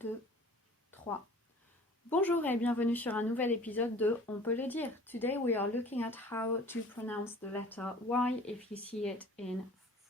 2, 3. Bonjour et bienvenue sur un nouvel épisode de On peut le dire. Today we are looking at how to pronounce the letter Y if you see it in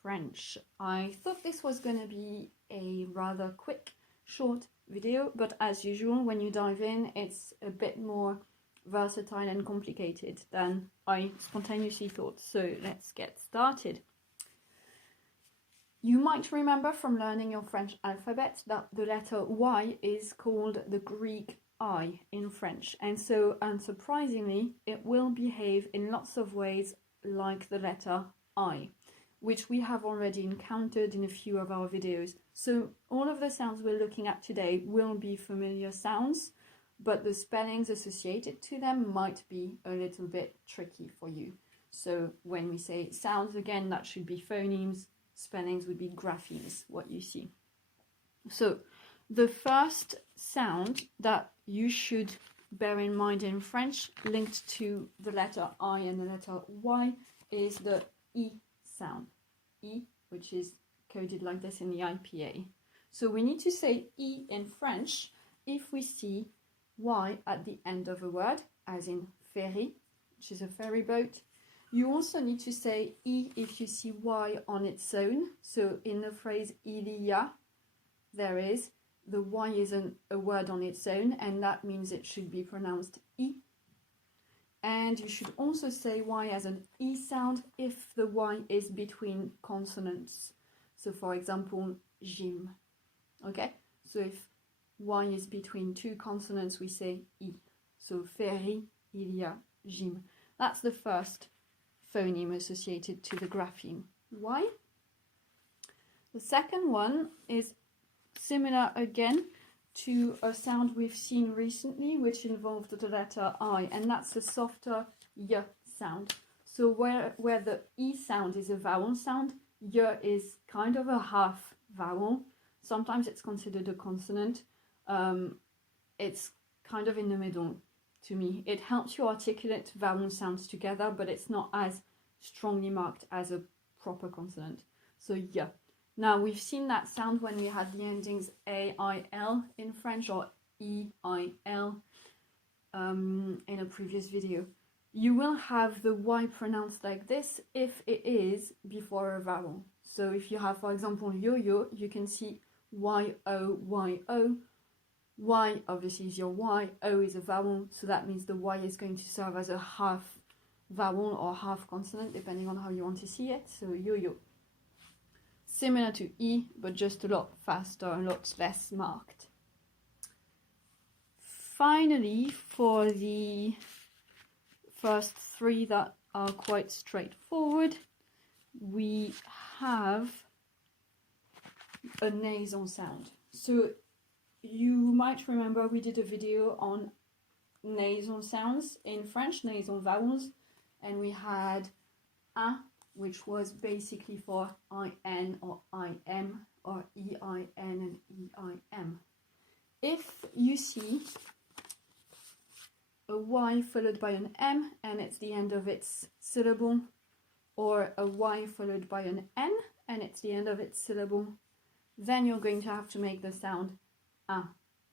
French. I thought this was going to be a rather quick, short video, but as usual, when you dive in, it's a bit more versatile and complicated than I spontaneously thought. So let's get started. You might remember from learning your French alphabet that the letter Y is called the Greek I in French, and so unsurprisingly it will behave in lots of ways like the letter I, which we have already encountered in a few of our videos. So all of the sounds we're looking at today will be familiar sounds, but the spellings associated to them might be a little bit tricky for you. So when we say sounds, again, that should be phonemes, spellings would be graphemes, what you see. So the first sound that you should bear in mind in French linked to the letter I and the letter Y is the E sound. E, which is coded like this in the IPA. So we need to say E in French if we see Y at the end of a word, as in ferry, which is a ferry boat. You also need to say E if you see Y on its own. So in the phrase il y a, there is, the Y isn't a word on its own, and that means it should be pronounced E. And you should also say Y as an E sound if the Y is between consonants. So for example, gym. Okay? So if Y is between two consonants, we say E. So ferry, il y a, gym. That's the first phoneme associated to the grapheme Y. The second one is similar again to a sound we've seen recently, which involved the letter I, and that's the softer Y sound. So where the E sound is a vowel sound, Y is kind of a half vowel. Sometimes it's considered a consonant. It's kind of in the middle. To me, it helps you articulate vowel sounds together, but it's not as strongly marked as a proper consonant. So Y. Now we've seen that sound when we had the endings A-I-L in French or E-I-L in a previous video. You will have the Y pronounced like this if it is before a vowel. So if you have, for example, yo-yo, you can see Y-O, Y-O. Y obviously is your Y, O is a vowel, so that means the Y is going to serve as a half vowel or half consonant, depending on how you want to see it. So yo-yo. Similar to E, but just a lot faster, a lot less marked. Finally, for the first three that are quite straightforward, we have a nasal sound. So you might remember we did a video on nasal sounds in French, nasal vowels, and we had A, which was basically for I-N or I-M, or E-I-N and E-I-M. If you see a Y followed by an M and it's the end of its syllable, or a Y followed by an N and it's the end of its syllable, then you're going to have to make the sound A,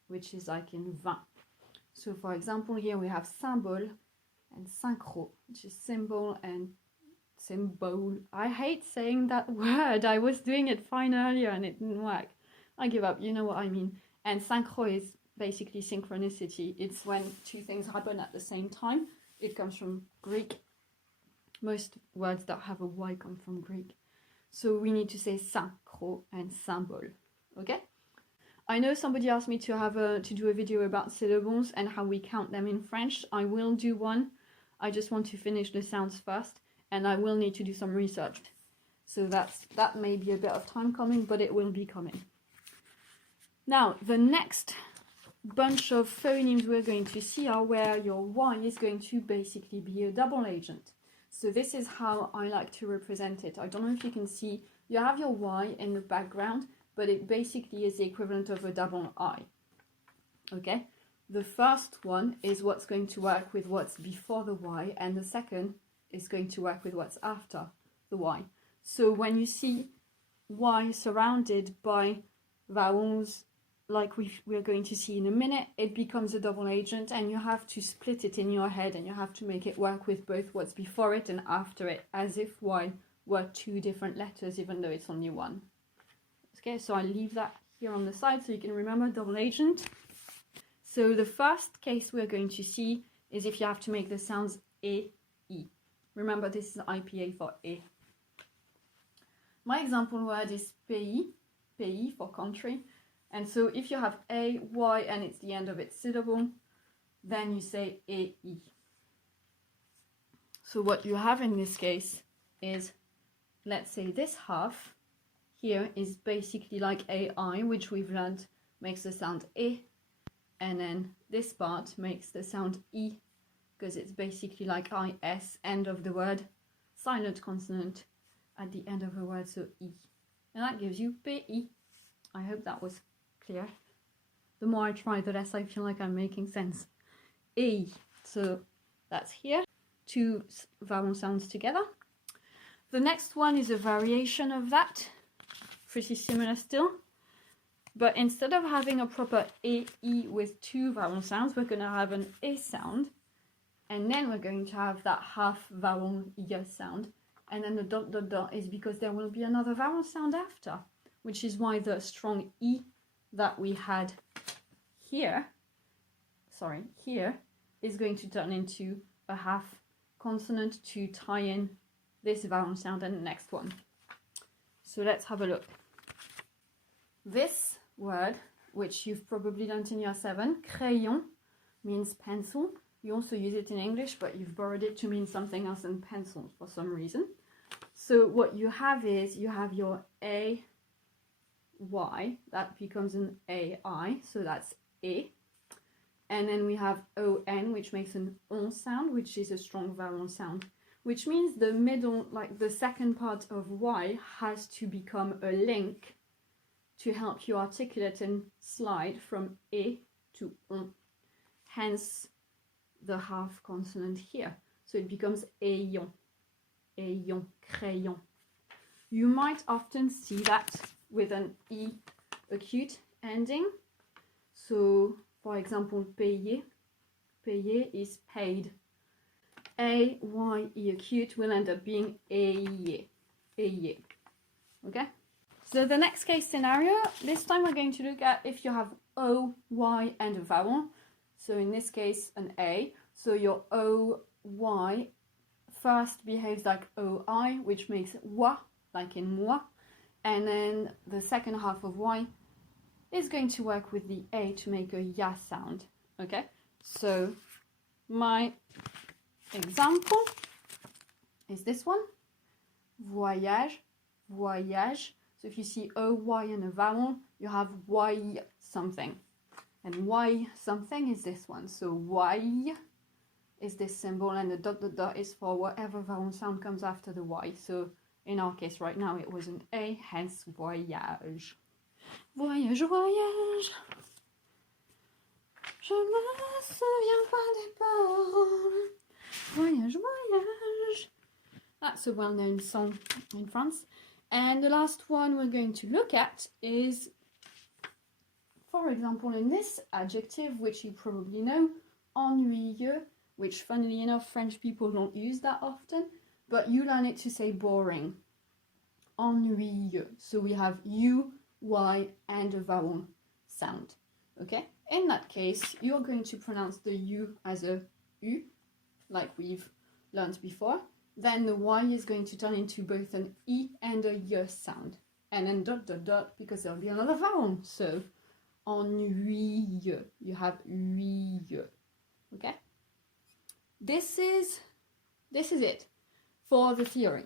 which is like in vin. So for example, here we have symbole and synchro, which is symbol and symbol. I hate saying that word. I was doing it fine earlier and it didn't work. I give up, you know what I mean. And synchro is basically synchronicity. It's when two things happen at the same time. It comes from Greek. Most words that have a Y come from Greek. So we need to say synchro and symbol. Okay? I know somebody asked me to do a video about syllables and how we count them in French. I will do one. I just want to finish the sounds first, and I will need to do some research. So that may be a bit of time coming, but it will be coming. Now, the next bunch of phonemes we're going to see are where your Y is going to basically be a double agent. So this is how I like to represent it. I don't know if you can see, you have your Y in the background, but it basically is the equivalent of a double I. Okay? The first one is what's going to work with what's before the Y, and the second is going to work with what's after the Y. So when you see Y surrounded by vowels like we're going to see in a minute, it becomes a double agent, and you have to split it in your head, and you have to make it work with both what's before it and after it, as if Y were two different letters, even though it's only one. Okay, so I leave that here on the side so you can remember double agent. So the first case we're going to see is if you have to make the sounds E, E. Remember, this is IPA for E. My example word is pays, pays for country. And so if you have A, Y, and it's the end of its syllable, then you say E, I. So what you have in this case is, let's say this half here is basically like AI, which we've learned makes the sound E, and then this part makes the sound E, because it's basically like IS, end of the word, silent consonant at the end of a word, so E. And that gives you PI. I hope that was clear. The more I try, the less I feel like I'm making sense. E. So that's here. Two vowel sounds together. The next one is a variation of that. Pretty similar still. But instead of having a proper E, E with two vowel sounds, we're going to have an E sound. And then we're going to have that half vowel Y sound. And then the dot dot dot is because there will be another vowel sound after, which is why the strong E that we had here, is going to turn into a half consonant to tie in this vowel sound and the next one. So let's have a look. This word, which you've probably learned in year 7, crayon, means pencil. You also use it in English, but you've borrowed it to mean something else than pencil for some reason. So what you have is, you have your A, Y, that becomes an AI, so that's E. And then we have ON, which makes an on sound, which is a strong vowel sound. Which means the middle, like the second part of Y, has to become a link to help you articulate and slide from E to on. Hence the half consonant here. So it becomes ayon, ayon, crayon. You might often see that with an E acute ending. So, for example, payer, payer is paid. A-Y-E acute will end up being aye, aye. Okay? So the next case scenario, this time we're going to look at if you have O, Y and a vowel. So in this case, an A. So your O, Y first behaves like O-I, which makes wa, like in moi. And then the second half of Y is going to work with the A to make a ya sound. Okay? So my example is this one. Voyage, voyage. So if you see O, Y and a vowel, you have Y something. And Y something is this one. So Y is this symbol, and the dot dot dot is for whatever vowel sound comes after the Y. So in our case right now it was an A, hence voyage. Voyage, voyage. Je me souviens pas des paroles. Voyage, voyage. That's a well-known song in France. And the last one we're going to look at is, for example, in this adjective, which you probably know, ennuyeux, which funnily enough French people don't use that often, but you learn it to say boring. Ennuyeux. So we have U, Y and a vowel sound. Okay? In that case, you're going to pronounce the U as a U, like we've learned before. Then the Y is going to turn into both an E and a Y sound. And then dot dot dot, because there'll be another vowel. So, ennuyeux. You have uyeux. Okay? This is it for the theory.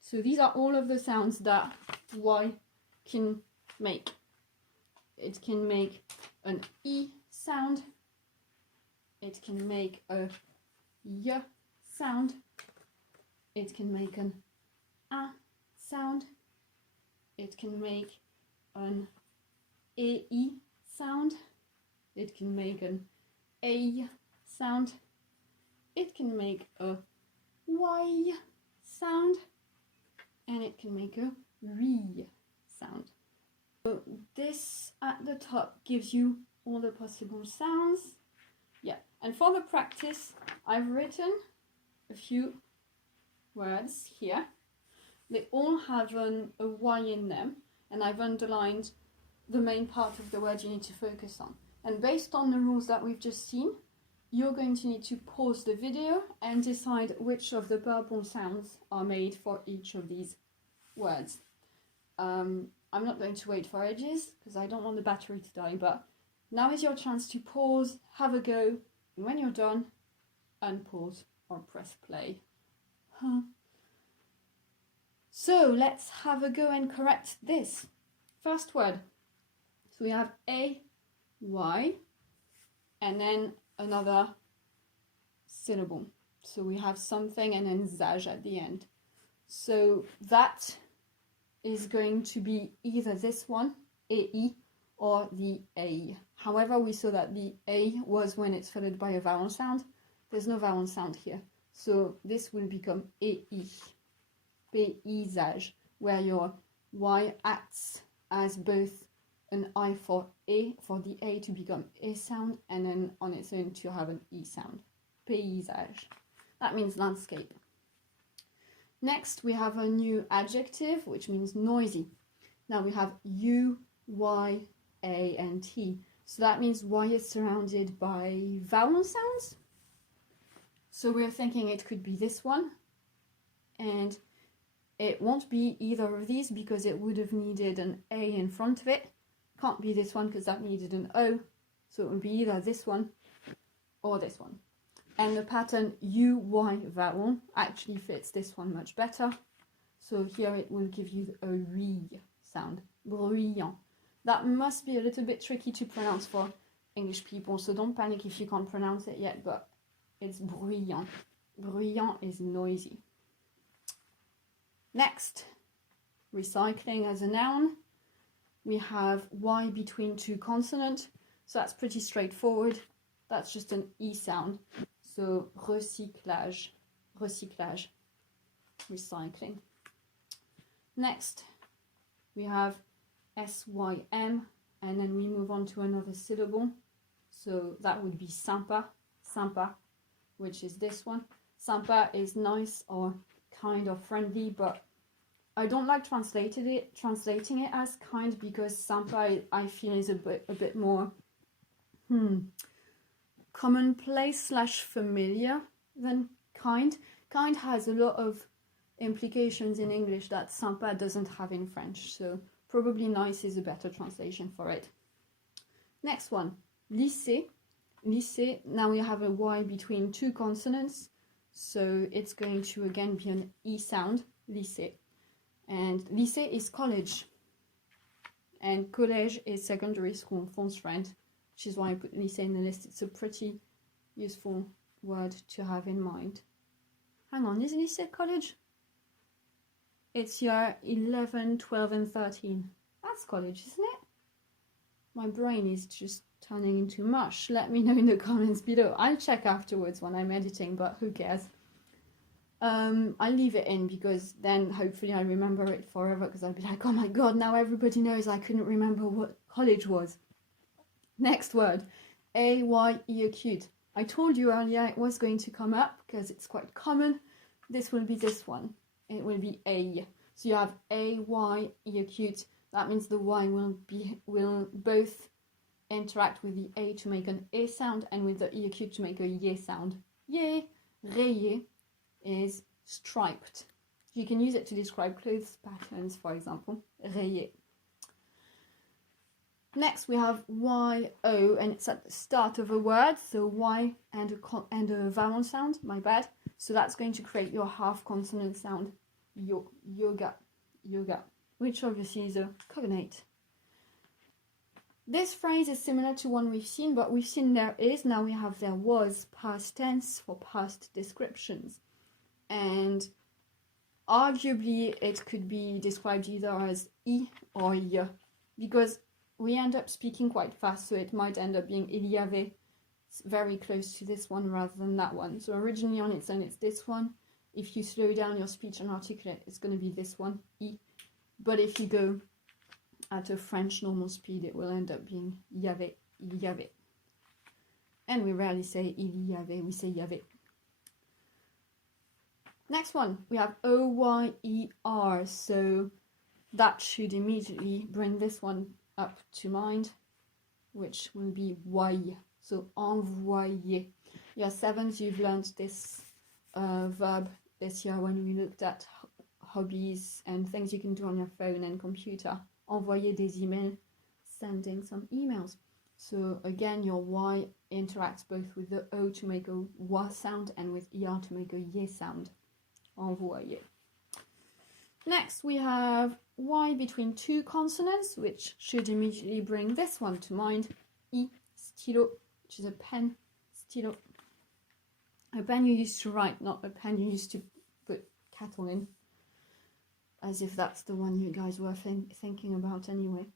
So these are all of the sounds that Y can make. It can make an E sound. It can make a Y sound. It can make an A sound. It can make an EI sound. It can make an A sound. It can make a Y sound. And it can make a RE sound. So this at the top gives you all the possible sounds. Yeah, and for the practice, I've written a few words here. They all have a Y in them, and I've underlined the main part of the word you need to focus on. And based on the rules that we've just seen, you're going to need to pause the video and decide which of the purple sounds are made for each of these words. I'm not going to wait for ages because I don't want the battery to die, but now is your chance to pause, have a go, and when you're done, unpause or press play. So let's have a go and correct this. First word. So we have A, Y, and then another syllable. So we have something and then zaj at the end. So that is going to be either this one, AE, or the A. However, we saw that the A was when it's followed by a vowel sound. There's no vowel sound here. So this will become AE. Paysage, where your Y acts as both an I for A, for the A to become A sound, and then on its own to have an E sound. Paysage. That means landscape. Next, we have a new adjective, which means noisy. Now we have U, Y, A, and T. So that means Y is surrounded by vowel sounds. So we're thinking it could be this one, and it won't be either of these because it would have needed an A in front of it. Can't be this one because that needed an O. So it would be either this one or this one. And the pattern U-Y vowel actually fits this one much better. So here it will give you a R sound. Bruyant. That must be a little bit tricky to pronounce for English people. So don't panic if you can't pronounce it yet, but it's bruyant. Bruyant is noisy. Next, recycling as a noun. We have Y between two consonants, so that's pretty straightforward. That's just an E sound. So recyclage, recyclage, recycling. Next, we have SYM, and then we move on to another syllable. So that would be sympa, sympa, which is this one. Sympa is nice or kind of friendly, but I don't like translating it as kind because sympa I feel is a bit more commonplace / familiar than kind. Kind has a lot of implications in English that sympa doesn't have in French, so probably nice is a better translation for it. Next one, lycée. Lycée, now we have a Y between two consonants, so it's going to again be an E sound, lycée. And lycée is college, and collège is secondary school, French, which is why I put lycée in the list. It's a pretty useful word to have in mind. Hang on, is lycée college? It's year 11, 12 and 13. That's college, isn't it? My brain is just turning into mush. Let me know in the comments below. I'll check afterwards when I'm editing, but who cares? I'll leave it in because then hopefully I'll remember it forever, because I'll be like, oh my god, now everybody knows I couldn't remember what college was. Next word, A-Y-E acute. I told you earlier it was going to come up because it's quite common. This will be this one. It will be A. So you have A-Y-E acute. That means the Y will both interact with the A to make an A sound and with the E acute to make a Y sound. Yé, rayé is striped. You can use it to describe clothes patterns, for example. Rayé. Next we have Y-O, and it's at the start of a word, so Y and a vowel sound, my bad. So that's going to create your half consonant sound, yoga, which obviously is a cognate. This phrase is similar to one we've seen, but we've seen there is, now we have there was, past tense for past descriptions. And arguably it could be described either as I or Y, because we end up speaking quite fast, so it might end up being il y avait. It's very close to this one rather than that one. So originally on its own it's this one. If you slow down your speech and articulate, it's going to be this one, I. But if you go at a French normal speed, it will end up being y avait, y avait. And we rarely say il y avait, we say y avait. Next one, we have O-Y-E-R, so that should immediately bring this one up to mind, which will be voyer. So envoyer. Year 7s, you've learned this verb this year when we looked at hobbies and things you can do on your phone and computer. Envoyer des emails, sending some emails. So again, your Y interacts both with the O to make a W sound and with ER to make a Y sound. Envoyer. Next, we have Y between two consonants, which should immediately bring this one to mind. I, stylo, which is a pen, stylo. A pen you used to write, not a pen you used to put cattle in. As if that's the one you guys were thinking about anyway.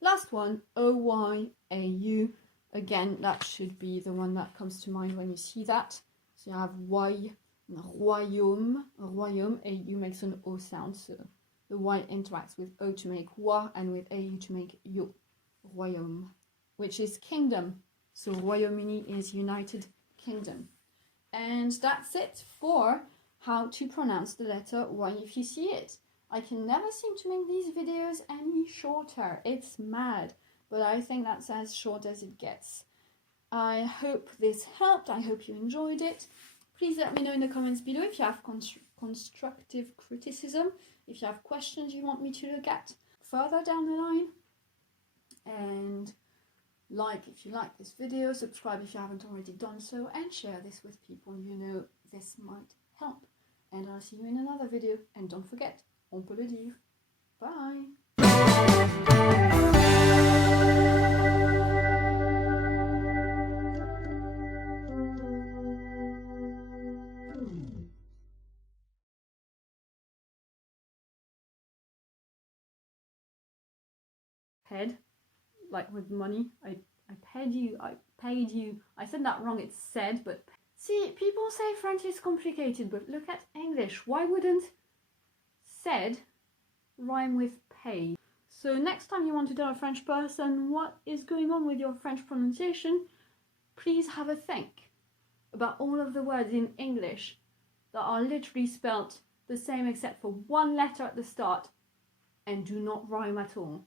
Last one, O-Y-A-U. Again, that should be the one that comes to mind when you see that. So you have Y, royaume, royaume, A-U makes an O sound. So the Y interacts with O to make wa and with A-U to make yo, royaume, which is kingdom. So Royaume-Uni is United Kingdom. And that's it for how to pronounce the letter Y if you see it. I can never seem to make these videos any shorter. It's mad, but I think that's as short as it gets. I hope this helped. I hope you enjoyed it. Please let me know in the comments below if you have constructive criticism, if you have questions you want me to look at further down the line. And if you like this video, subscribe if you haven't already done so, and share this with people you know this might help. And I'll see you in another video. And don't forget, on peut le dire. Bye! Paid, like with money. I paid you, I paid you. I said that wrong, it's said, but see, people say French is complicated, but look at English. Why wouldn't said rhyme with paid? So next time you want to tell a French person what is going on with your French pronunciation, please have a think about all of the words in English that are literally spelt the same except for one letter at the start and do not rhyme at all.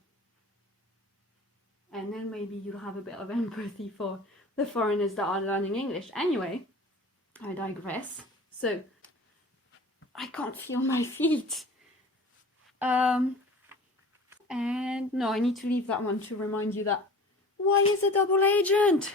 And then maybe you'll have a bit of empathy for the foreigners that are learning English. Anyway, I digress. So, I can't feel my feet. And no, I need to leave that one to remind you that Y is a double agent.